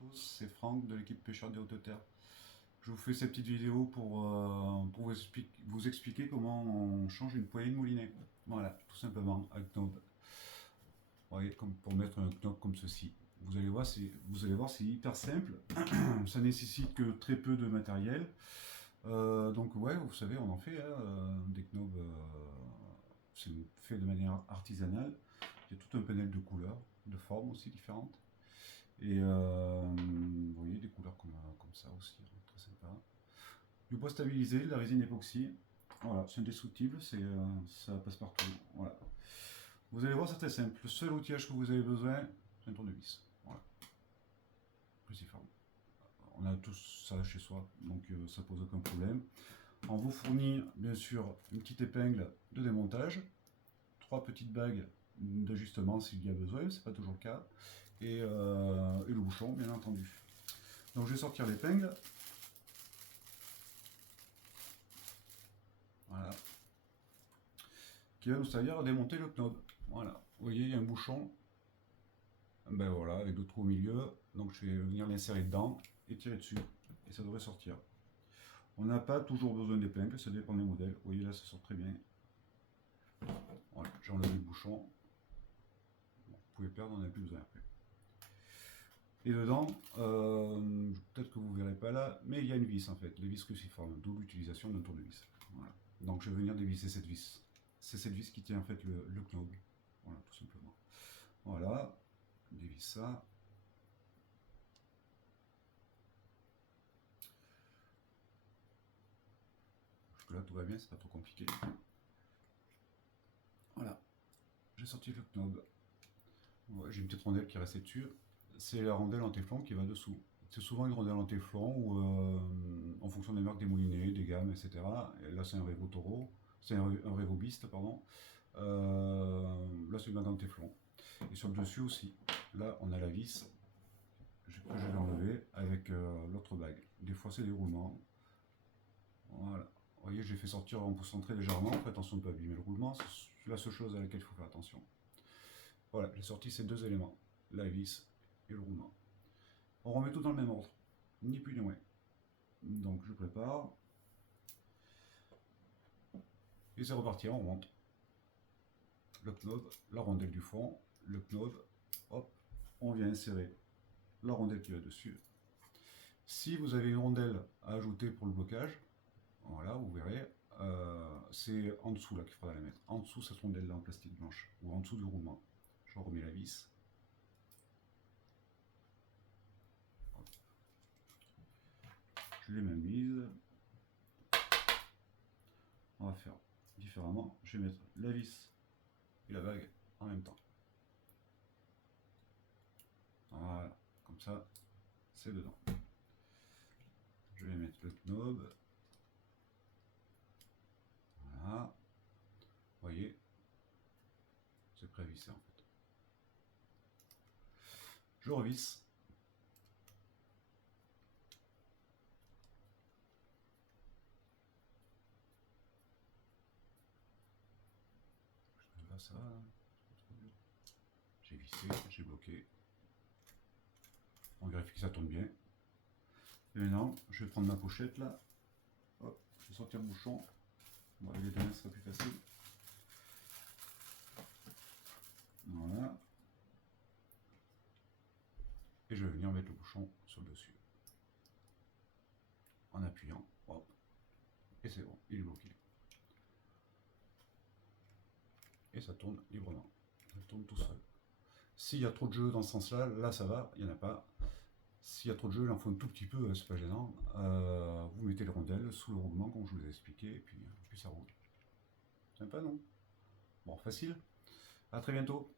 tous, c'est Franck de l'équipe Pêcheurs des Hautes Terres. Je vous fais cette petite vidéo pour vous expliquer comment on change une poignée de moulinet. Voilà, tout simplement, avec knob. Vous voyez, comme pour mettre un knob comme ceci. Vous allez voir, c'est hyper simple. Ça nécessite que très peu de matériel. Donc ouais, vous savez, on en fait des knobs. C'est fait de manière artisanale. Il y a tout un panel de couleurs, de formes aussi différentes. Et vous voyez des couleurs comme ça aussi, très sympa. Du bois stabilisé, de la résine époxy. Voilà, c'est indestructible, ça passe partout. Voilà. Vous allez voir, c'est très simple. Le seul outillage que vous avez besoin, c'est un tournevis. Voilà. Cruciforme. On a tous ça chez soi, donc ça pose aucun problème. On vous fournit bien sûr une petite épingle de démontage, 3 petites bagues d'ajustement s'il y a besoin, c'est pas toujours le cas, et le bouchon bien entendu. Donc je vais sortir l'épingle. Voilà. Qui va nous servir à démonter le knob. Voilà. Vous voyez, il y a un bouchon. Ben voilà, avec le trou au milieu. Donc je vais venir l'insérer dedans et tirer dessus. Et ça devrait sortir. On n'a pas toujours besoin d'épingle, ça dépend des modèles. Vous voyez là, ça sort très bien. Voilà, j'ai enlevé le bouchon. Bon, vous pouvez perdre, on n'a plus besoin après. Et dedans, peut-être que vous ne verrez pas là, mais il y a une vis en fait, les vis cruciformes, d'où l'utilisation d'un tournevis. Voilà. Donc je vais venir dévisser cette vis. C'est cette vis qui tient en fait le knob. Voilà, tout simplement. Voilà, on dévisse ça. Jusque là tout va bien, c'est pas trop compliqué. Voilà, j'ai sorti le knob. Ouais, j'ai une petite rondelle qui est restée dessus. C'est la rondelle en téflon qui va dessous. C'est souvent une rondelle en téflon où, en fonction des marques des moulinets, des gammes, etc. Et là, c'est un Revo Toro, c'est un Revo Beast, pardon. Là, c'est une bague en téflon. Et sur le dessus aussi, là, on a la vis que je vais enlever avec l'autre bague. Des fois, c'est des roulements. Voilà. Vous voyez, j'ai fait sortir en poussant très légèrement. Faites attention de ne pas abîmer le roulement. C'est la seule chose à laquelle il faut faire attention. Voilà, j'ai sorti ces deux éléments, la vis et le roulement. On remet tout dans le même ordre, ni plus ni moins. Donc je prépare. Et c'est reparti, on remonte. Le knob, la rondelle du fond, le knob, hop, on vient insérer la rondelle qui va dessus. Si vous avez une rondelle à ajouter pour le blocage, voilà, vous verrez, c'est en dessous là qu'il faudra la mettre. En dessous cette rondelle là en plastique blanche, ou en dessous du roulement. Je remets la vis. Je l'ai même mise. On va faire différemment. Je vais mettre la vis et la bague en même temps. Voilà, comme ça, c'est dedans. Je vais mettre le knob. Voilà. Vous voyez, c'est prêt à visser en fait. Je revisse. Là, ça va. J'ai vissé, j'ai bloqué. On vérifie que ça tourne bien. Et maintenant, je vais prendre ma pochette là. Hop, je vais sortir le bouchon. Bon, avec les deux mains, ce sera plus facile. Voilà. Et je vais venir mettre le bouchon sur le dessus. En appuyant. Hop. Et c'est bon, il est bloqué. Et ça tourne librement. Ça tourne tout seul. S'il y a trop de jeux dans ce sens-là, là ça va, il n'y en a pas. S'il y a trop de jeux, il en faut un tout petit peu, c'est pas gênant. Vous mettez les rondelles sous le roulement, comme je vous ai expliqué, et puis ça roule. Sympa, non? Bon, facile. À très bientôt.